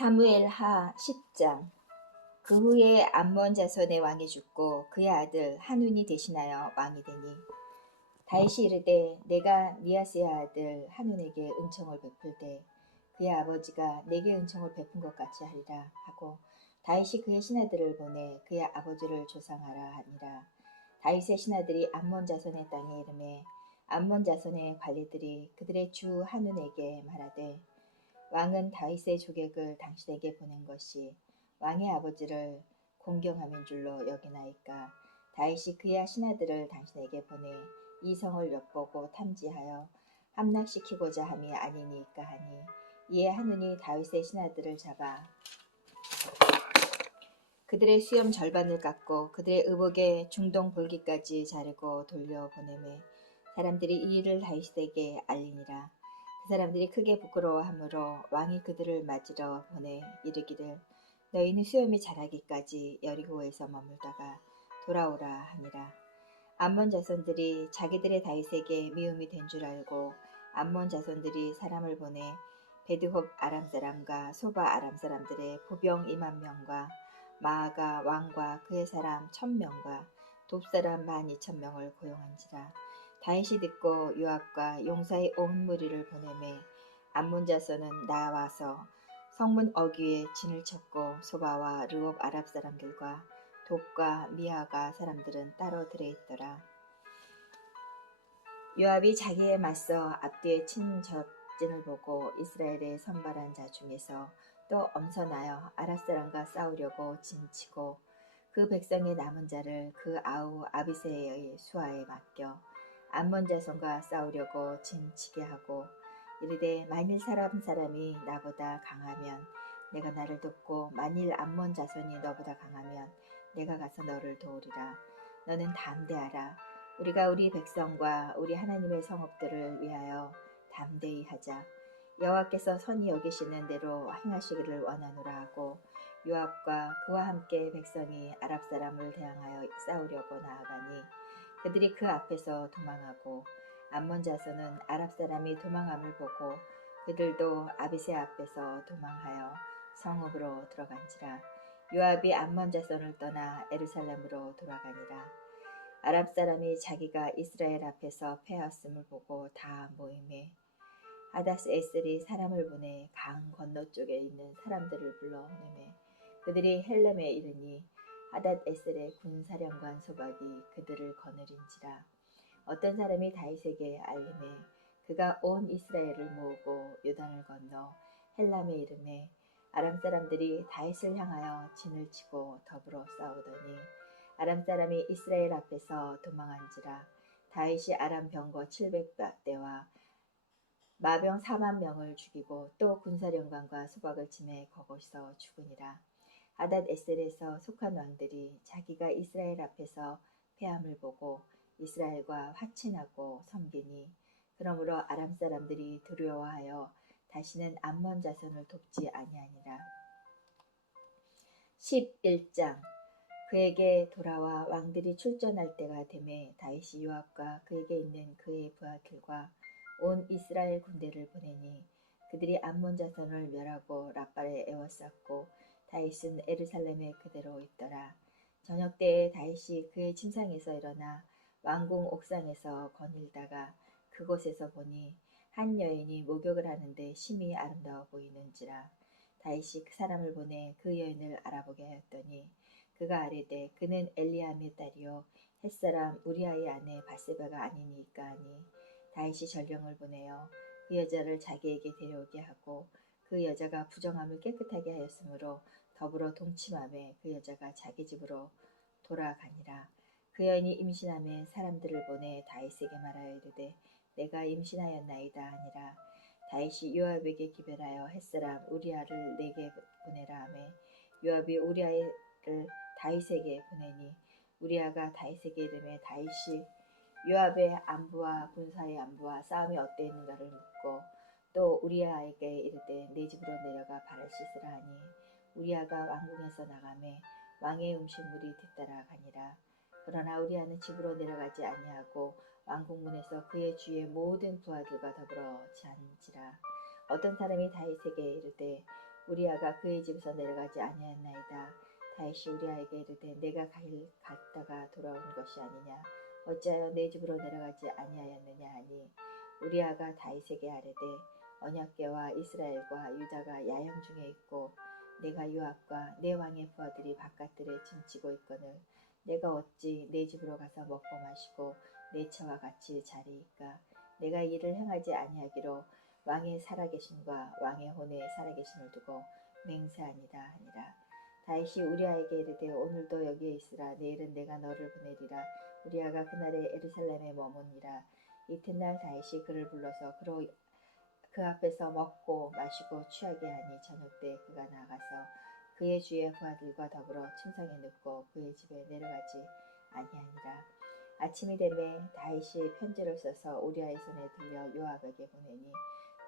사무엘하 10장. 그 후에 암몬 자손의 왕이 죽고 그의 아들 한운이 대신하여 왕이 되니 다윗이 이르되 내가 미아스의 아들 한운에게 은총을 베풀되 그의 아버지가 내게 은총을 베푼 것 같이 하리라 하고 다윗이 그의 신하들을 보내 그의 아버지를 조상하라 하니라. 다윗의 신하들이 암몬 자손의 땅에 이르매 암몬 자손의 관리들이 그들의 주 한운에게 말하되 왕은 다윗의 조객을 당신에게 보낸 것이 왕의 아버지를 공경함인 줄로 여기나이까. 다윗이 그의 신하들을 당신에게 보내 이 성을 엿보고 탐지하여 함락시키고자 함이 아니니까 하니, 이에 한운이 다윗의 신하들을 잡아 그들의 수염 절반을 깎고 그들의 의복에 중동 볼기까지 자르고 돌려보내매 사람들이 이 일을 다윗에게 알리니라. 그 사람들이 크게 부끄러워하므로 왕이 그들을 맞으러 보내 이르기를 너희는 수염이 자라기까지 여리고에서 머물다가 돌아오라 하니라. 암몬 자손들이 자기들의 다윗에게 미움이 된 줄 알고 암몬 자손들이 사람을 보내 베드홉 아람 사람과 소바 아람 사람들의 보병 20,000명과 마아가 왕과 그의 사람 1,000명과 돕 사람 12,000명을 고용한지라. 다윗이 듣고 요압과 용사의 온 무리를 보내매 암몬 자손은 나와서 성문 어귀에 진을 쳤고 소바와 르홉 아랍 사람들과 돕과 미아가 사람들은 따로 들어있더라. 요압이 자기에 맞서 앞뒤에 친 적진을 보고 이스라엘의 선발한 자 중에서 또 엄선하여 아랍 사람과 싸우려고 진치고 그 백성의 남은 자를 그 아우 아비새의 수하에 맡겨 암몬 자손과 싸우려고 진치게 하고 이르되 만일 사람이 나보다 강하면 내가 나를 돕고 만일 암몬 자손이 너보다 강하면 내가 가서 너를 도우리라. 너는 담대하라. 우리가 우리 백성과 우리 하나님의 성읍들을 위하여 담대히 하자. 여호와께서 선히 여기시는 대로 행하시기를 원하노라 하고 요압과 그와 함께 백성이 아랍 사람을 대항하여 싸우려고 나아가니 그들이 그 앞에서 도망하고 암몬 자손은 아랍 사람이 도망함을 보고 그들도 아비새 앞에서 도망하여 성읍으로 들어간지라. 요압이 암몬 자손을 떠나 예루살렘으로 돌아가니라. 아랍 사람이 자기가 이스라엘 앞에서 패하였음을 보고 다 모이매 하닷에셀이 사람을 보내 강 건너쪽에 있는 사람들을 불러내매 그들이 헬렘에 이르니 하닷에셀의 군사령관 소박이 그들을 거느린지라. 어떤 사람이 다윗에게 알림해 그가 온 이스라엘을 모으고 요단을 건너 헬람에 이르매 아람 사람들이 다윗을 향하여 진을 치고 더불어 싸우더니 아람 사람이 이스라엘 앞에서 도망한지라. 다윗이 아람 병거 700대와 마병 40,000명을 죽이고 또 군사령관과 수박을 치매 거기서 죽으니라. 하닷에셀에서 속한 왕들이 자기가 이스라엘 앞에서 패함을 보고 이스라엘과 화친하고 섬기니 그러므로 아람 사람들이 두려워하여 다시는 암몬 자손을 돕지 아니하니라. 11장. 그에게 돌아와 왕들이 출전할 때가 되매 다윗이 요압과 그에게 있는 그의 부하들과 온 이스라엘 군대를 보내니 그들이 암몬 자손을 멸하고 라빠에 에워쌌고 다윗은 예루살렘에 그대로 있더라. 저녁 때에 다윗이 그의 침상에서 일어나 왕궁 옥상에서 거닐다가 그곳에서 보니 한 여인이 목욕을 하는데 심히 아름다워 보이는지라. 다윗이 그 사람을 보내 그 여인을 알아보게 하였더니 그가 아뢰되 그는 엘리암의 딸이요 햇사람 우리아의 아내 바세바가 아니니까 하니 다윗이 전령을 보내어 그 여자를 자기에게 데려오게 하고 그 여자가 부정함을 깨끗하게 하였으므로 더불어 동침함에 그 여자가 자기 집으로 돌아가니라. 그 여인이 임신함에 사람들을 보내 다윗에게 말하여 이르되 내가 임신하였나이다 하니라. 다윗이 요압에게 기별하여 햇사람 우리아를 내게 보내라 하매 요압이 우리아를 다윗에게 보내니 우리아가 다윗에게 이르매 다윗이 요압의 안부와 군사의 안부와 싸움이 어땠는가를 묻고 또 우리아에게 이르되 내 집으로 내려가 발을 씻으라 하니 우리아가 왕궁에서 나가매 왕의 음식물이 뒤따라가니라. 그러나 우리아는 집으로 내려가지 아니하고 왕궁문에서 그의 주위의 모든 부하들과 더불어 잔지라. 어떤 사람이 다윗에게 이르되 우리아가 그의 집에서 내려가지 아니하였나이다. 다윗이 우리아에게 이르되 내가 갔다가 돌아온 것이 아니냐 어찌하여 내 집으로 내려가지 아니하였느냐 하니 우리아가 다윗에게 아뢰되 언약궤와 이스라엘과 유다가 야영 중에 있고 내가 요압과 내 왕의 부하들이 바깥들에 짐치고 있거늘 내가 어찌 내 집으로 가서 먹고 마시고 내 처와 같이 자리이까 내가 이를 행하지 아니하기로 왕의 살아계심과 왕의 혼의 살아계심을 두고 맹세하니라 하니라. 다윗이 우리아에게 이르되 오늘도 여기에 있으라 내일은 내가 너를 보내리라. 우리아가 그날에 예루살렘에 머무니라. 이튿날 다윗이 그를 불러서 그 앞에서 먹고 마시고 취하게 하니 저녁 때 그가 나가서 그의 주의 부하들과 더불어 침상에 눕고 그의 집에 내려가지 아니하니라. 아침이 되매 다윗이 편지를 써서 우리아의 손에 들려 요압에게 보내니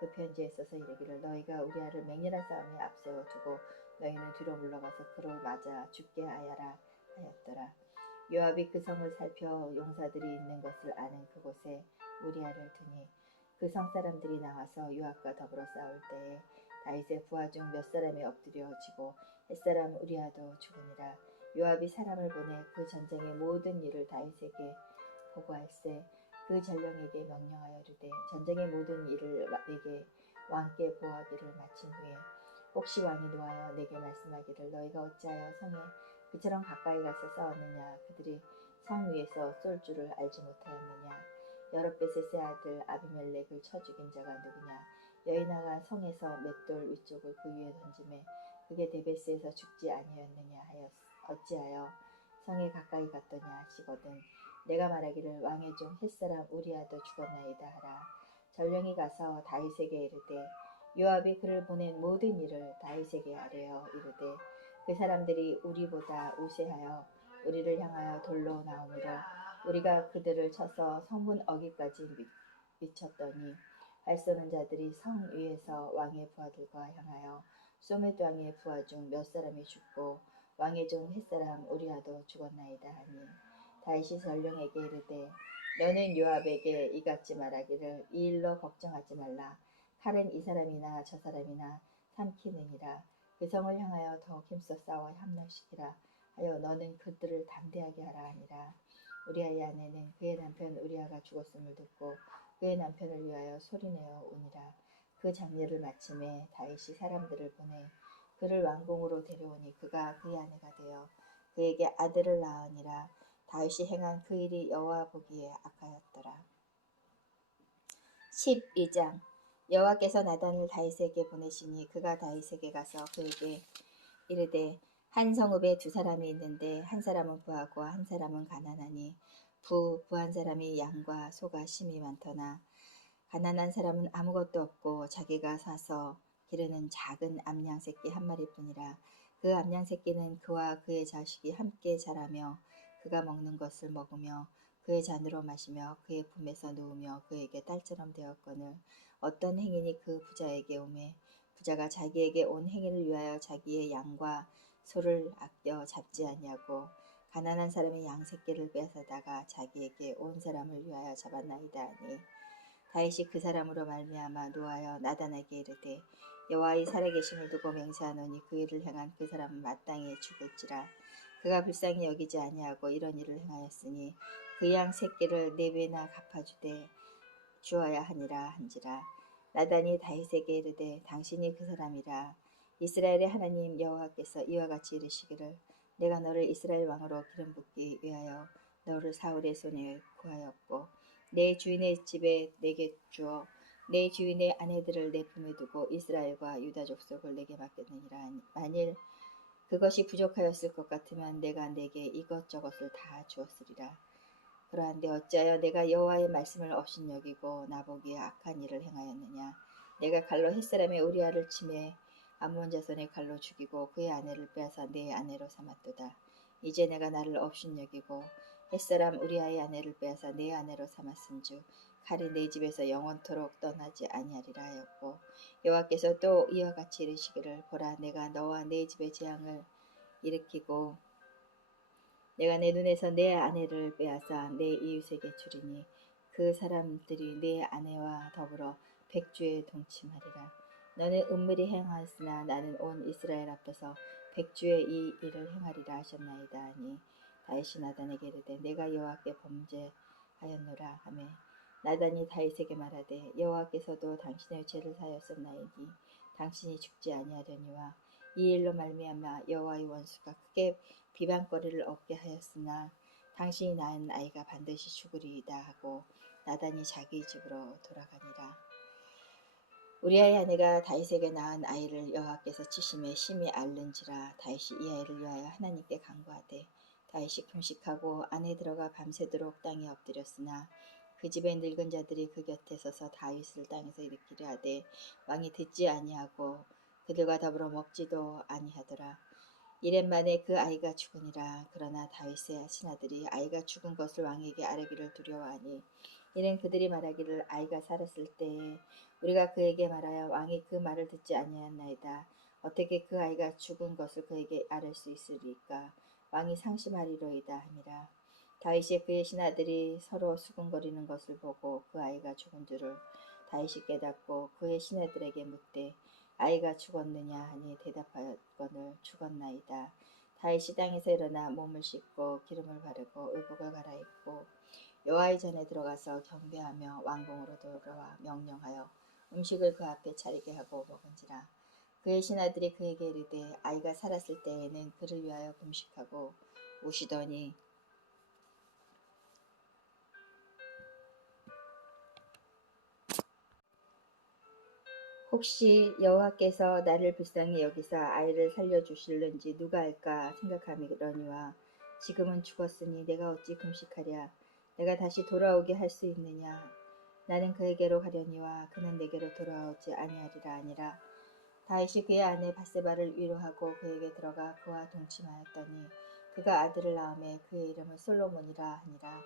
그 편지에 써서 이르기를 너희가 우리아를 맹렬한 싸움에 앞세워 두고 너희는 뒤로 물러가서 그로 맞아 죽게 하여라 하였더라. 요압이 그 성을 살펴 용사들이 있는 것을 아는 그곳에 우리아를 두니 그 성 사람들이 나와서 요압과 더불어 싸울 때에 다윗의 부하 중 몇 사람이 엎드려지고 햇사람 우리아도 죽으니라. 요압이 사람을 보내 그 전쟁의 모든 일을 다윗에게 보고할세 그 전령에게 명령하여 이르되 전쟁의 모든 일을 내게 왕께 보하기를 마친 후에 혹시 왕이 노하여 내게 말씀하기를 너희가 어찌하여 성에 그처럼 가까이 가서 싸웠느냐 그들이 성 위에서 쏠 줄을 알지 못하였느냐 여럿벳의 세 아들 아비멜렉을 쳐 죽인 자가 누구냐 여인아가 성에서 맷돌 위쪽을 그 위에 던지매 그게 데베스에서 죽지 아니하였느냐 하여 어찌하여 성에 가까이 갔더냐 하시거든 내가 말하기를 왕의 종 햇사람 우리아도 죽었나이다 하라. 전령이 가서 다윗에게 이르되 요압이 그를 보낸 모든 일을 다윗에게 아뢰어 이르되 그 사람들이 우리보다 우세하여 우리를 향하여 돌로 나오므로 우리가 그들을 쳐서 성문 어기까지 미쳤더니 발 쏘는 자들이 성 위에서 왕의 부하들과 향하여 소멧 왕의 부하 중 몇 사람이 죽고 왕의 종 햇사람 우리아도 죽었나이다 하니 다윗이 전령에게 이르되 너는 요압에게 이같이 말하기를 이 일로 걱정하지 말라. 칼은 이 사람이나 저 사람이나 삼키느니라. 그 성을 향하여 더욱 힘써 싸워 함락시키라 하여 너는 그들을 담대하게 하라 하니라. 우리아의 아내는 그의 남편 우리아가 죽었음을 듣고 그의 남편을 위하여 소리내어 우니라. 그 장례를 마침에 다윗이 사람들을 보내 그를 왕궁으로 데려오니 그가 그의 아내가 되어 그에게 아들을 낳으니라. 다윗이 행한 그 일이 여호와 보기에 악하였더라. 12장 여호와께서 나단을 다윗에게 보내시니 그가 다윗에게 가서 그에게 이르되 한 성읍에 두 사람이 있는데 한 사람은 부하고 한 사람은 가난하니 부한 사람이 양과 소가 심이 많더나 가난한 사람은 아무것도 없고 자기가 사서 기르는 작은 암양 새끼 한 마리뿐이라. 그 암양 새끼는 그와 그의 자식이 함께 자라며 그가 먹는 것을 먹으며 그의 잔으로 마시며 그의 품에서 누우며 그에게 딸처럼 되었거늘 어떤 행인이 그 부자에게 오매 부자가 자기에게 온 행인을 위하여 자기의 양과 소를 아껴 잡지 아니하고 가난한 사람의 양 새끼를 빼앗아다가 자기에게 온 사람을 위하여 잡았나이다 하니 다윗이 그 사람으로 말미암아 노하여 나단에게 이르되 여호와의 살아계심을 두고 맹세하노니 그 일을 행한 그 사람은 마땅히 죽을지라. 그가 불쌍히 여기지 아니하고 이런 일을 행하였으니 그 양 새끼를 4배나 갚아주되 주어야 하니라 한지라. 나단이 다윗에게 이르되 당신이 그 사람이라. 이스라엘의 하나님 여호와께서 이와 같이 이르시기를 내가 너를 이스라엘 왕으로 기름 붓기 위하여 너를 사울의 손에 구하였고 내 주인의 집에 내게 주어 내 주인의 아내들을 내 품에 두고 이스라엘과 유다 족속을 내게 맡겼느니라. 만일 그것이 부족하였을 것 같으면 내가 내게 이것저것을 다 주었으리라. 그러한데 어찌하여 내가 여호와의 말씀을 업신여기고 나보기에 악한 일을 행하였느냐. 내가 칼로 햇사람의 우리아를 치매 암몬 자손의 칼로 죽이고 그의 아내를 빼앗아 내 아내로 삼았도다. 이제 내가 나를 업신여기고 햇사람 우리아의 아내를 빼앗아 내 아내로 삼았은즉 칼이 내 집에서 영원토록 떠나지 아니하리라 하였고 여호와께서 또 이와 같이 이르시기를 보라 내가 너와 내 집에 재앙을 일으키고 내가 내 눈에서 내 아내를 빼앗아 내 이웃에게 주리니 그 사람들이 내 아내와 더불어 백주에 동침하리라. 너는 은밀히 행하였으나 나는 온 이스라엘 앞에서 백주의 이 일을 행하리라 하셨나이다 하니 다윗이 나단에게 이르되 내가 여호와께 범죄하였노라 하매 나단이 다윗에게 말하되 여호와께서도 당신의 죄를 사하였었나이니 당신이 죽지 아니하려니와 이 일로 말미암아 여호와의 원수가 크게 비방거리를 얻게 하였으나 당신이 낳은 아이가 반드시 죽으리이다 하고 나단이 자기 집으로 돌아가니라. 우리아의 아내가 다윗에게 낳은 아이를 여호와께서 치심에 심히 앓는지라 다윗이 이 아이를 위하여 하나님께 간구하되 다윗이 금식하고 안에 들어가 밤새도록 땅에 엎드렸으나 그 집의 늙은 자들이 그 곁에 서서 다윗을 땅에서 일으키려 하되 왕이 듣지 아니하고 그들과 더불어 먹지도 아니하더라. 이렙 만에 그 아이가 죽으니라. 그러나 다윗의 신하들이 아이가 죽은 것을 왕에게 아뢰기를 두려워하니 이는 그들이 말하기를 아이가 살았을 때에 우리가 그에게 말하여 왕이 그 말을 듣지 아니하였나이다. 어떻게 그 아이가 죽은 것을 그에게 아뢰 수 있으리까? 왕이 상심하리로이다 함이라. 다윗이 그의 신하들이 서로 수군거리는 것을 보고 그 아이가 죽은 줄을 다윗이 깨닫고 그의 신하들에게 묻되 아이가 죽었느냐 하니 대답하였거늘 죽었나이다. 다윗이 땅에서 일어나 몸을 씻고 기름을 바르고 의복을 갈아입고 여호와의 전에 들어가서 경배하며 왕궁으로 돌아와 명령하여 음식을 그 앞에 차리게 하고 먹은지라. 그의 신하들이 그에게 이르되 아이가 살았을 때에는 그를 위하여 금식하고 우시더니 혹시 여호와께서 나를 불쌍히 여기사 아이를 살려주실는지 누가 알까 생각함이러니와 지금은 죽었으니 내가 어찌 금식하랴. 내가 다시 돌아오게 할 수 있느냐. 나는 그에게로 가려니와 그는 내게로 돌아오지 아니하리라 아니라. 다윗이 그의 아내 바세바를 위로하고 그에게 들어가 그와 동침하였더니 그가 아들을 낳음에 그의 이름을 솔로몬이라 하니라.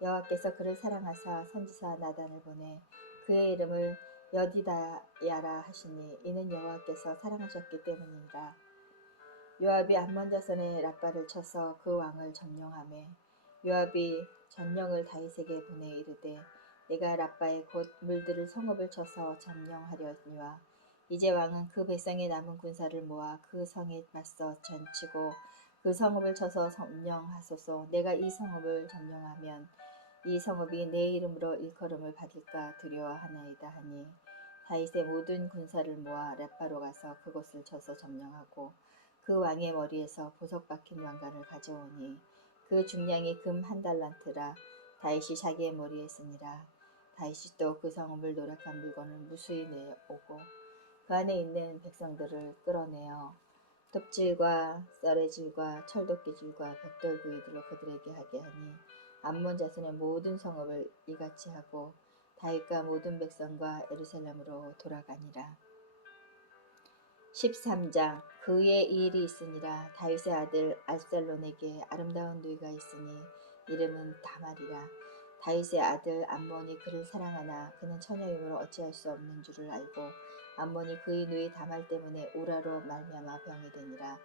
여호와께서 그를 사랑하사 선지자 나단을 보내 그의 이름을 여디다야라 하시니 이는 여호와께서 사랑하셨기 때문이라. 요압이 암몬 자손의 라빠를 쳐서 그 왕을 점령하매 요압이 전령을 다윗에게 보내 이르되 내가 라빠에 곧 물들을 성읍을 쳐서 점령하려니와 이제 왕은 그 백성의 남은 군사를 모아 그 성에 맞서 전치고 그 성읍을 쳐서 점령하소서. 내가 이 성읍을 점령하면 이 성읍이 내 이름으로 일컬음을 받을까 두려워하나이다 하니 다윗의 모든 군사를 모아 라빠로 가서 그곳을 쳐서 점령하고 그 왕의 머리에서 보석 박힌 왕관을 가져오니 그 중량이 금 1달란트라. 다윗이 자기의 머리에 쓰니라. 다윗이 또 그 성읍을 노력한 물건을 무수히 내오고 그 안에 있는 백성들을 끌어내어 톱질과 썰의질과 철도끼질과 벽돌 구이들로 그들에게 하게 하니 암몬 자손의 모든 성읍을 이같이 하고 다윗과 모든 백성과 예루살렘으로 돌아가니라. 13장 그의 이 일이 있으니라. 다윗의 아들 압살롬에게 아름다운 누이가 있으니 이름은 다말이라. 다윗의 아들 암몬이 그를 사랑하나 그는 처녀이므로 어찌할 수 없는 줄을 알고 암몬이 그의 누이 다말 때문에 우라로 말미암아 병이 되니라.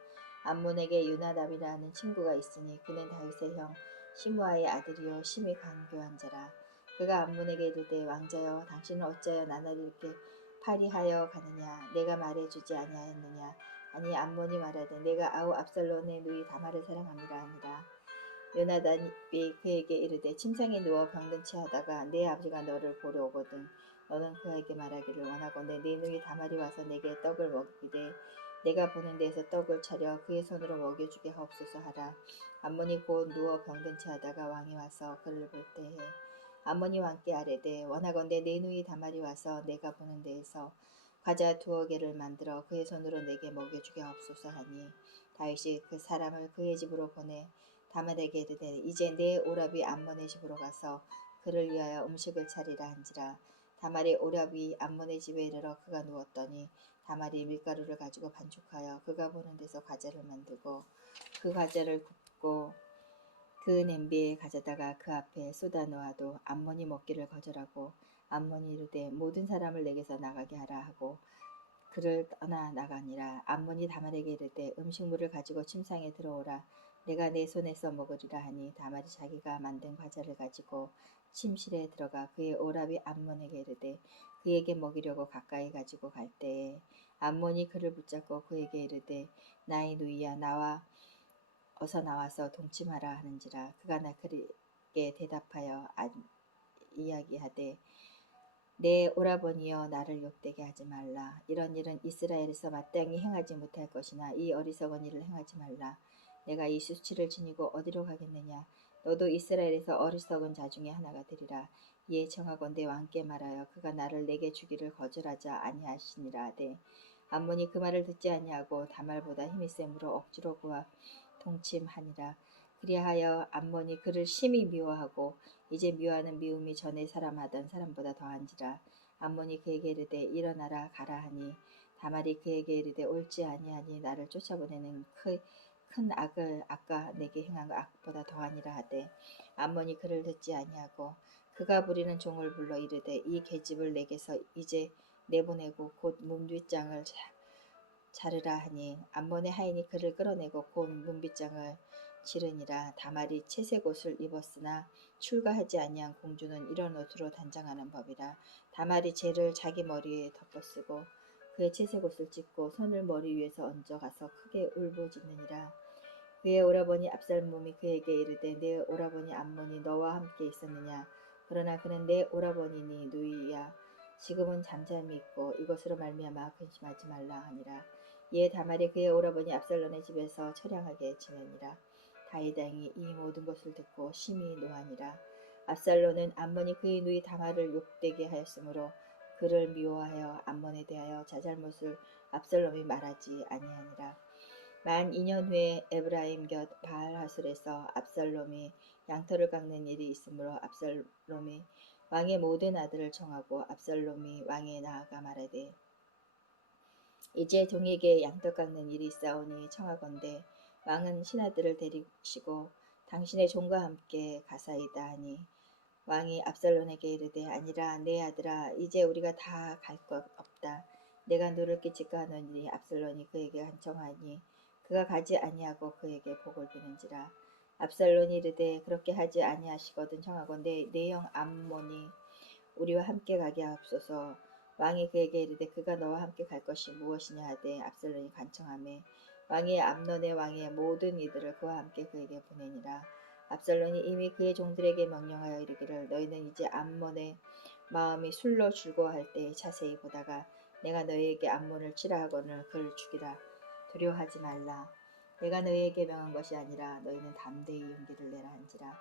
암몬에게 요나답이라는 친구가 있으니 그는 다윗의 형 시므아의 아들이요 심히 간교한 자라. 그가 암몬에게 이르되 왕자여 당신은 어찌하여 나를 이렇게 파리하여 가느냐. 내가 말해주지 아니하였느냐. 아니 암몬이 말하되 내가 아우 압살롬의 누이 다말을 사랑함이라 하니라. 요나단이 그에게 이르되 침상에 누워 병든치 하다가 내 아버지가 너를 보러 오거든 너는 그에게 말하기를 원하건대 내 누이 다말이 와서 내게 떡을 먹이되 내가 보는 데에서 떡을 차려 그의 손으로 먹여주게 하옵소서 하라. 암몬이 곧 누워 병든치 하다가 왕이 와서 그를 볼 때에 암몬이 왕께 아뢰되 원하건대 내 누이 다말이 와서 내가 보는 데에서 과자 2개를 만들어 그의 손으로 내게 먹여주게 하옵소서 하니 다윗이 그 사람을 그의 집으로 보내 다말에게 이르되 이제 내 오라비 암몬의 집으로 가서 그를 위하여 음식을 차리라 한지라. 다말이 오라비 암몬의 집에 이르러 그가 누웠더니 다말이 밀가루를 가지고 반죽하여 그가 보는 데서 과자를 만들고 그 과자를 굽고 그 냄비에 가져다가 그 앞에 쏟아 놓아도 암몬이 먹기를 거절하고 암몬이 이르되 모든 사람을 내게서 나가게 하라 하고 그를 떠나 나가니라. 암몬이 다말에게 이르되 음식물을 가지고 침상에 들어오라. 내가 내 손에서 먹으리라 하니 다말이 자기가 만든 과자를 가지고 침실에 들어가 그의 오라비 암몬에게 이르되 그에게 먹이려고 가까이 가지고 갈 때에 암몬이 그를 붙잡고 그에게 이르되 나의 누이야 나와 어서 나와서 동침하라 하는지라 그가 그에게 대답하여 이야기하되 내 오라버니여 나를 욕되게 하지 말라. 이런 일은 이스라엘에서 마땅히 행하지 못할 것이나 이 어리석은 일을 행하지 말라. 내가 이 수치를 지니고 어디로 가겠느냐. 너도 이스라엘에서 어리석은 자 중에 하나가 되리라. 이에 청하건대 왕께 말하여 그가 나를 내게 주기를 거절하자 아니하시니라 하되 암몬이 그 말을 듣지 아니하고 다말보다 힘이 셈으로 억지로 그와 동침하니라. 그리하여 암몬이 그를 심히 미워하고 이제 미워하는 미움이 전에 사람하던 사람보다 더한지라. 암몬이 그에게 이르되 일어나라 가라 하니 다말이 그에게 이르되 옳지 아니하니 나를 쫓아보내는 큰 악을 아까 내게 행한 악보다 더하니라 하되 암몬이 그를 듣지 아니하고 그가 부리는 종을 불러 이르되 이 계집을 내게서 이제 내보내고 곧 문빗장을 자르라 하니 암몬의 하인이 그를 끌어내고 곧 문빗장을 지르니라. 다말이 채색 옷을 입었으나 출가하지 아니한 공주는 이런 옷으로 단장하는 법이라. 다말이 재를 자기 머리에 덮어쓰고 그의 채색 옷을 찢고 손을 머리 위에서 얹어 가서 크게 울부짖느니라. 그의 오라버니 압살롬이 그에게 이르되 내 오라버니 암몬이 너와 함께 있었느냐. 그러나 그는 내 오라버니니 누이야. 지금은 잠잠히 있고 이것으로 말미암아 근심하지 말라 하니라. 이에 다말이 그의 오라버니 압살롬의 집에서 처량하게 지내니라. 다윗 왕이 이 모든 것을 듣고 심히 노하니라. 압살롬은 암몬이 그의 누이 다말을 욕되게 하였으므로 그를 미워하여 암몬에 대하여 자잘못을 압살롬이 말하지 아니하니라. 만 2년 후에 에브라임 곁 바알하술에서 압살롬이 양털을 깎는 일이 있으므로 압살롬이 왕의 모든 아들을 청하고 압살롬이 왕에 나아가 말하되 이제 종에게 양털 깎는 일이 있사오니 청하건대 왕은 신하들을 데리시고 당신의 종과 함께 가사이다 하니 왕이 압살롬에게 이르되 아니라 내 아들아 이제 우리가 다 갈 것 없다. 내가 너를 끼칠까 하노니 압살롬이 그에게 간청하니 그가 가지 아니하고 그에게 복을 비는지라. 압살롬이 이르되 그렇게 하지 아니하시거든 청하건대 내 형 암몬이 우리와 함께 가게 하옵소서. 왕이 그에게 이르되 그가 너와 함께 갈 것이 무엇이냐 하되 압살롬이 간청하매 왕이 암논의 왕의 모든 이들을 그와 함께 그에게 보내니라. 압살롬이 이미 그의 종들에게 명령하여 이르기를 너희는 이제 암몬의 마음이 술로 즐거워할 때에 자세히 보다가 내가 너희에게 암몬을 치라 하거늘 그를 죽이라. 두려워하지 말라. 내가 너희에게 명한 것이 아니라 너희는 담대히 용기를 내라 한지라.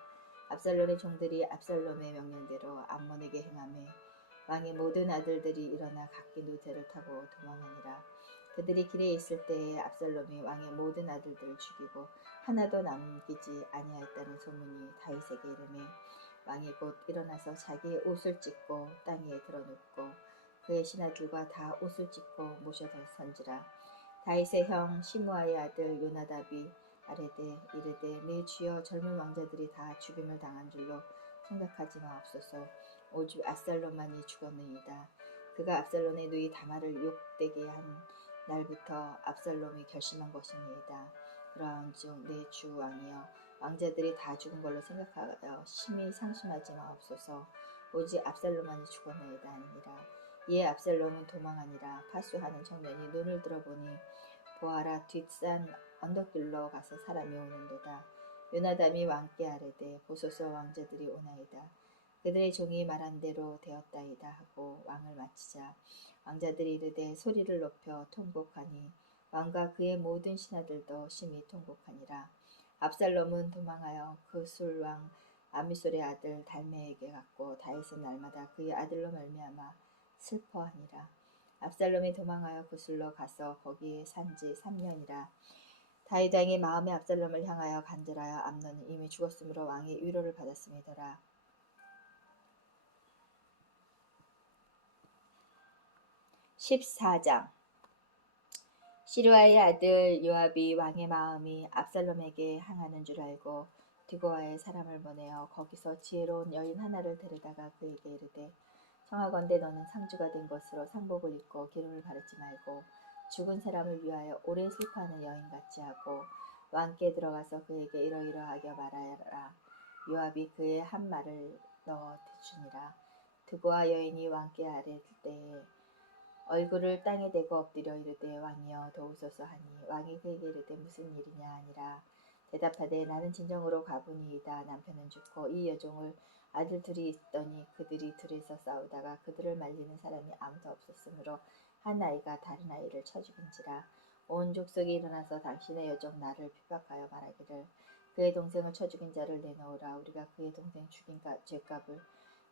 압살롬의 종들이 압살롬의 명령대로 암몬에게 행하매 왕의 모든 아들들이 일어나 각기 노새를 타고 도망하니라. 그들이 길에 있을 때에 압살롬이 왕의 모든 아들들을 죽이고 하나도 남기지 아니하였다는 소문이 다윗에게 이르매 왕이 곧 일어나서 자기의 옷을 찢고 땅 위에 드러눕고 그의 신하들과 다 옷을 찢고 모셔선지라. 다윗의 형 시므아의 아들 요나답이 아뢰되 이르되 내 주여 젊은 왕자들이 다 죽임을 당한 줄로 생각하지 마옵소서. 오직 압살롬만이 죽었느니이다. 그가 압살롬의 누이 다말을 욕되게 한 날부터 압살롬이 결심한 것입니다. 그러한즉 내 주 왕이여 왕자들이 다 죽은 걸로 생각하여 심히 상심하지 마옵소서. 오직 압살롬만이 죽었나이다 하니라. 이에 압살롬은 도망하니라. 파수하는 청년이 눈을 들어보니 보아라 뒷산 언덕길로 가서 사람이 오는도다. 요나답이 왕께 아뢰되 보소서 왕자들이 오나이다. 그들의 종이 말한 대로 되었다이다 하고 왕을 마치자 왕자들이 이르되 소리를 높여 통곡하니 왕과 그의 모든 신하들도 심히 통곡하니라. 압살롬은 도망하여 그술 왕 아미솔의 아들 달메에게 갔고 다윗은 날마다 그의 아들로 말미암아 슬퍼하니라. 압살롬이 도망하여 그술로 가서 거기에 산지 3년이라. 다윗 왕이 마음에 압살롬을 향하여 간절하여 암논은 이미 죽었으므로 왕이 위로를 받았음이더라. 14장 시루아의 아들 요압이 왕의 마음이 압살롬에게 향하는 줄 알고 드고아에 사람을 보내어 거기서 지혜로운 여인 하나를 데려다가 그에게 이르되 청하건대 너는 상주가 된 것으로 상복을 입고 기름을 바르지 말고 죽은 사람을 위하여 오래 슬퍼하는 여인같이 하고 왕께 들어가서 그에게 이러이러하게 말하여라. 요압이 그의 한 말을 넣어 주니라. 드고와 여인이 왕께 아뢰 때에 얼굴을 땅에 대고 엎드려 이르되 왕이여 도우소서 하니 왕이 그에게 이르되 무슨 일이냐 하니라. 대답하되 나는 진정으로 가보니이다. 남편은 죽고 이 여종을 아들 둘이 있더니 그들이 둘이서 싸우다가 그들을 말리는 사람이 아무도 없었으므로 한 아이가 다른 아이를 쳐 죽인지라. 온 족속이 일어나서 당신의 여종 나를 핍박하여 말하기를 그의 동생을 쳐 죽인 자를 내놓으라. 우리가 그의 동생 죽인 죄값을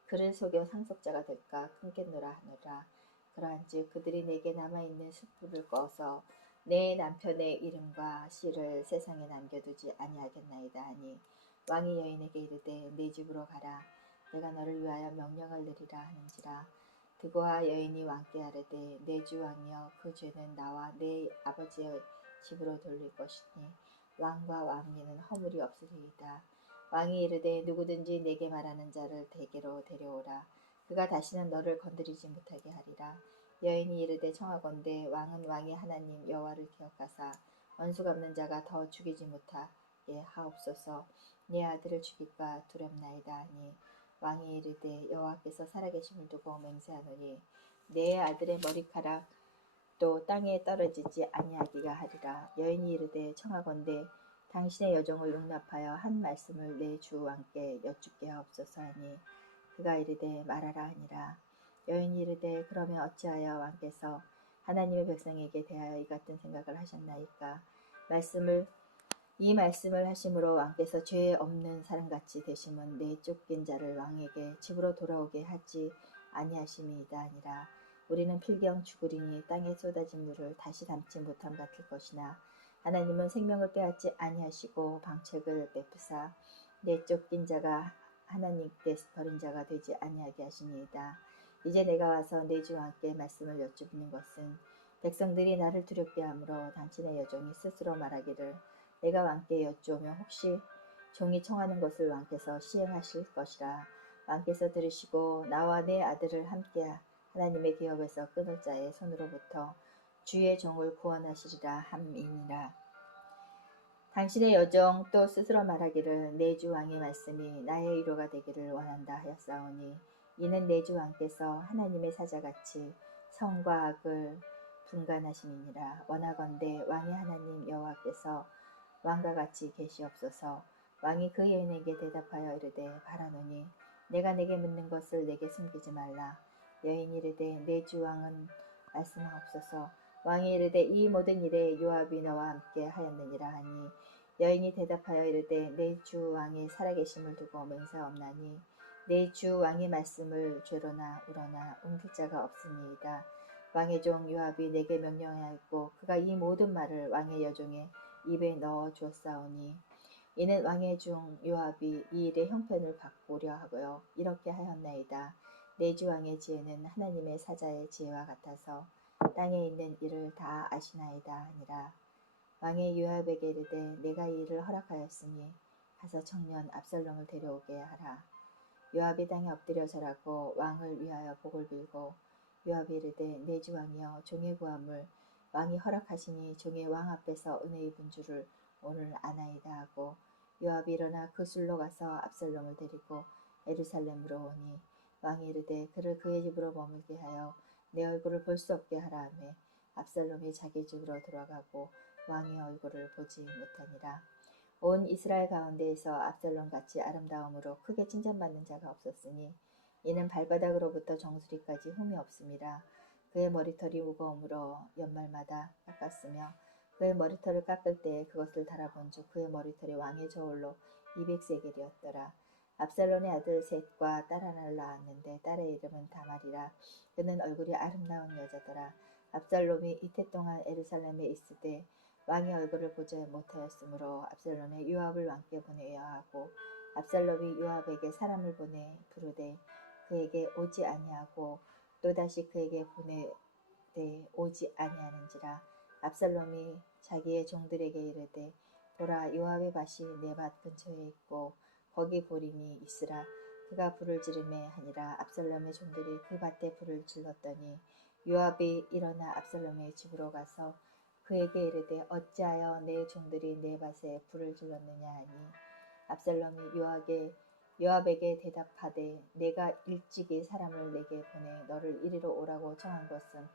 그를 속여 상속자가 될까 끊겠노라 하노라. 그러한즉 그들이 내게 남아있는 숯불을 꺼서 내 남편의 이름과 씨를 세상에 남겨두지 아니하겠나이다 하니 왕이 여인에게 이르되 내 집으로 가라. 내가 너를 위하여 명령을 내리라 하는지라. 드고와 여인이 왕께 아뢰되 내 주 왕이여 그 죄는 나와 내 아버지의 집으로 돌릴 것이니 왕과 왕비는 허물이 없으리이다. 왕이 이르되 누구든지 내게 말하는 자를 대게로 데려오라. 그가 다시는 너를 건드리지 못하게 하리라. 여인이 이르되 청하건대 왕은 왕의 하나님 여호와를 기억하사 원수 갚는 자가 더 죽이지 못하게 하옵소서. 내 아들을 죽일까 두렵나이다 하니 왕이 이르되 여호와께서 살아계심을 두고 맹세하노니 내 아들의 머리카락도 땅에 떨어지지 아니하기가 하리라. 여인이 이르되 청하건대 당신의 여종을 용납하여 한 말씀을 내 주 왕께 여쭙게 하옵소서 하니 그가 이르되 말하라 하니라. 여인이 이르되 그러면 어찌하여 왕께서 하나님의 백성에게 대하여 이 같은 생각을 하셨나이까. 이 말씀을 하심으로 왕께서 죄 없는 사람같이 되심은 내 쫓긴 자를 왕에게 집으로 돌아오게 하지 아니하심이이다 하니라. 우리는 필경 죽으리니 땅에 쏟아진 물을 다시 담지 못함 같을 것이나 하나님은 생명을 빼앗지 아니하시고 방책을 베푸사 내 쫓긴 자가 하나님께 버린 자가 되지 아니하게 하시니이다. 이제 내가 와서 내 주 왕께 말씀을 여쭙는 것은 백성들이 나를 두렵게 하므로 당신의 여종이 스스로 말하기를 내가 왕께 여쭈오면 혹시 종이 청하는 것을 왕께서 시행하실 것이라. 왕께서 들으시고 나와 내 아들을 함께 하나님의 기업에서 끊을 자의 손으로부터 주의 종을 구원하시리라 함이니라. 당신의 여종 또 스스로 말하기를 내 주 왕의 말씀이 나의 위로가 되기를 원한다 하였사오니 이는 내 주 왕께서 하나님의 사자같이 성과 악을 분간하심이니라. 원하건대 왕의 하나님 여호와께서 왕과 같이 계시옵소서. 왕이 그 여인에게 대답하여 이르되 바라노니 내가 내게 묻는 것을 내게 숨기지 말라. 여인이 이르되 내 주 왕은 말씀하옵소서. 왕이 이르되 이 모든 일에 요압이 너와 함께 하였느니라 하니 여인이 대답하여 이르되 내 주 왕이 살아계심을 두고 맹세하옵나니 내 주 왕의 말씀을 죄로나 우러나 옮길 자가 없으니이다. 왕의 종 요압이 내게 명령하였고 그가 이 모든 말을 왕의 여종의 입에 넣어 주었사오니 이는 왕의 종 요압이 이 일의 형편을 바꾸려 하고요. 이렇게 하였나이다. 내 주 왕의 지혜는 하나님의 사자의 지혜와 같아서 땅에 있는 일을 다 아시나이다 하니라. 왕의 요압에게 이르되 내가 이 일을 허락하였으니 가서 청년 압살롬을 데려오게 하라. 요압이 땅에 엎드려 절하고 왕을 위하여 복을 빌고 요압이 이르되 내 주 왕이여 종의 구함을 왕이 허락하시니 종의 왕 앞에서 은혜 입은 줄을 오늘 아나이다 하고 요압이 일어나 그 술로 가서 압살롬을 데리고 예루살렘으로 오니 왕이 이르되 그를 그의 집으로 머물게 하여 내 얼굴을 볼 수 없게 하라 하매 압살롬이 자기 집으로 돌아가고 왕의 얼굴을 보지 못하니라. 온 이스라엘 가운데에서 압살롬같이 아름다움으로 크게 칭찬받는 자가 없었으니 이는 발바닥으로부터 정수리까지 흠이 없음이라. 그의 머리털이 무거움으로 연말마다 깎았으며 그의 머리털을 깎을 때에 그것을 달아본즉 그의 머리털이 왕의 저울로 200세겔이었더라. 압살롬의 아들 셋과 딸 하나를 낳았는데 딸의 이름은 다말이라. 그는 얼굴이 아름다운 여자더라. 압살롬이 이태 동안 예루살렘에 있으되 왕의 얼굴을 보지 못하였으므로 압살롬이 요압을 왕께 보내야 하고 압살롬이 요압에게 사람을 보내 부르되 그에게 오지 아니하고 또다시 그에게 보내되 오지 아니하는지라. 압살롬이 자기의 종들에게 이르되 보라 요압의 밭이 내 밭 근처에 있고 거기 보림이 있으라. 그가 불을 지르매 하니라. 압살롬의 종들이 그 밭에 불을 질렀더니 요압이 일어나 압살롬의 집으로 가서 그에게 이르되 어찌하여 내 종들이 내 밭에 불을 질렀느냐 하니 압살롬이 요압에게 요압에게 대답하되 내가 일찍이 사람을 내게 보내 너를 이리로 오라고 청한 것은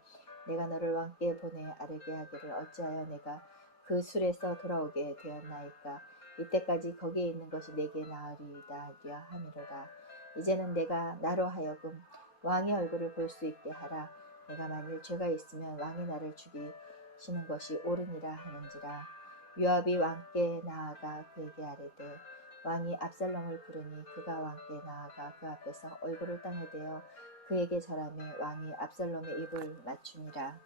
내가 너를 왕께 보내 아뢰게 하기를 어찌하여 내가 그 술에서 돌아오게 되었나이까. 이때까지 거기에 있는 것이 내게 나으리이다 하미로라. 이제는 내가 나로 하여금 왕의 얼굴을 볼 수 있게 하라. 내가 만일 죄가 있으면 왕이 나를 죽이시는 것이 옳으니라 하는지라. 요압이 왕께 나아가 그에게 아뢰되 왕이 압살롬을 부르니 그가 왕께 나아가 그 앞에서 얼굴을 땅에 대어 그에게 절하매 왕이 압살롬의 입을 맞추니라.